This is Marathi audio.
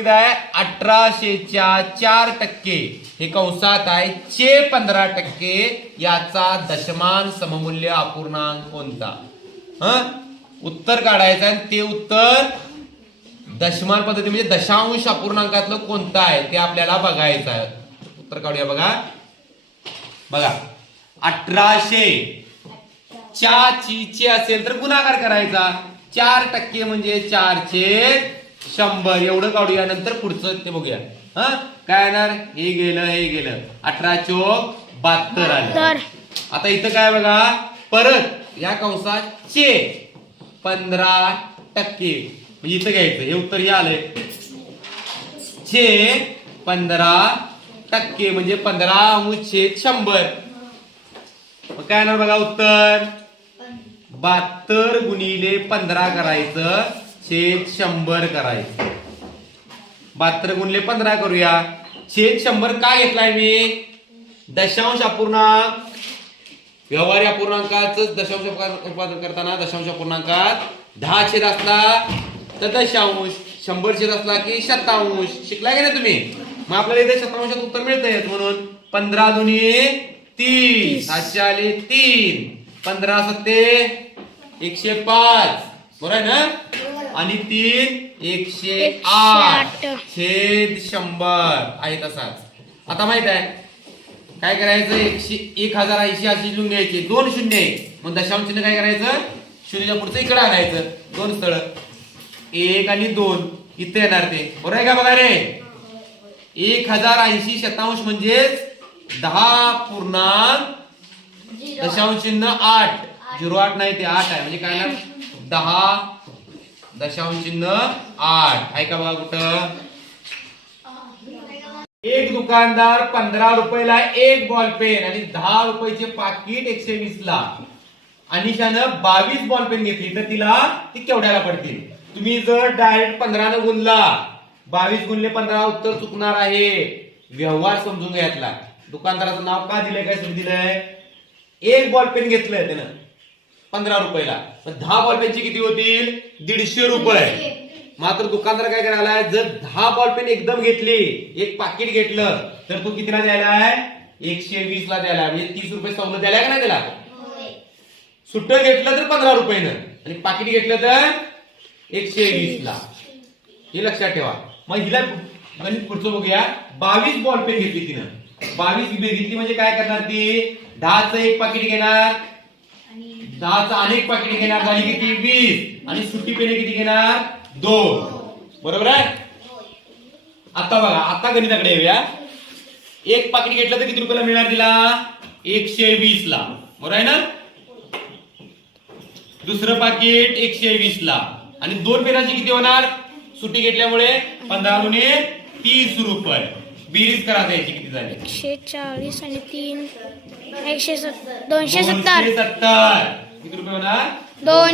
1800च्या 4% हे कंसात आहे चे 15% याचा दशमान सममूल्य अपूर्णांक कोणता? उत्तर काढायचं आहे ते उत्तर दशमान पद्धती म्हणजे दशांश अपूर्णांकातलं कोणतं आहे ते आपल्याला बघायचं आहे. उत्तर काढूया बघा 1800 चे असेल तर गुणाकार करायचा. 4% म्हणजे 4/100 एवढं काढूया. नंतर पुढचं ते बघूया. काय येणार? हे गेलं 18 चोक 72 आलं. आता इथं काय बघा परत या कंसात चे 15% म्हणजे इथं घ्यायचं. हे उत्तर हे आलंय चे 15% म्हणजे 15/100. मग काय येणार बघा उत्तर 72 गुणिले 15 करायचं छेद 100 करायचं. 72 गुणिले 15 करूया. छेद 100 का घेतलाय मी? दशांश अपूर्णांक व्यवहारी अपूर्णांकाचं दशांश रूपांतर करताना दशांश अपूर्णांकात 10 छेद असला तर दशांश, 100 छेद असला की शतांश. शिकलाय का नाही तुम्ही? मग आपल्याला इथे शतांशात उत्तर मिळतंय. म्हणून 15 दुनी 30 7 आले 3 15 7 105 बरोबर आहे ना? आणि 3 108 छेद 100 आहे तसाच. आता माहित आहे काय करायचं? 1080 अशी लिहून घ्यायची. 2 शून्य आहे मग दशांश चिन्ह काय करायचं? शून्याच्या पुढचं इकडे आणायचं. 2 स्थळ 1 आणि 2 इथे येणार ते. बरोबर आहे का? बघा रे 1080 शतांश म्हणजेच 10 पूर्णांक दशांश चिन्ह 8 08 नाही ते 8 आहे. म्हणजे काय ना 10 दशांश चिन्ह 8 आहे का? बघा कुठं एक दुकानदार 15 रुपयाला एक बॉल पेन आणि 10 रुपयाचे पाकिट 120 ला अनिशानं 22 बॉल पेन घेतली तर तिला ती केवढ्याला पडतील? तुम्ही जर डायरेक्ट 15 न गुणला 22 गुणले 15 उत्तर चुकणार आहे. व्यवहार समजून घ्यायला. दुकानदाराचं नाव का दिलंय? काय समज दिलंय? एक बॉल पेन घेतलंय त्यानं 15 रुपयाला. 10 बॉल पेनचे किती होतील? 150 रुपये. मात्र दुकानदार काय करायला? जर 10 बॉल पेन एकदम घेतली एक पाकिट घेतलं तर तो कितीला द्यायला आहे? 120 ला द्यायला. म्हणजे 30 रुपये सवलत द्यायला का नाही त्याला? सुट्ट घेतलं तर 15 रुपयानं आणि पाकिट घेतलं तर 120 ला. हे लक्षात ठेवा. मग हिला गणित पुढचं बघूया. 22 बॉल पेन घेतली तिनं. 22 घेतली म्हणजे काय करणार ती? 10चं एक पाकिट घेणार 10चं अनेक पाकिट घेणार. झाली किती? 20. आणि सुट्टी पेने किती घेणार? 2. बरोबर आहे? आता बघा आता गणिताकडे येऊया. एक पाकिट घेतलं तर किती रुपयाला मिळणार तिला? 120 ला. बरोबर आहे ना? दुसरं पाकिट 120 ला. आणि 2 पेनाची किती होणार? सुट्टी घेतल्यामुळे 15 गुणे 30 रुपये. बेरीज करा त्याची किती झाली? 140 आणि 3 270 270 किती रुपये होणार? 2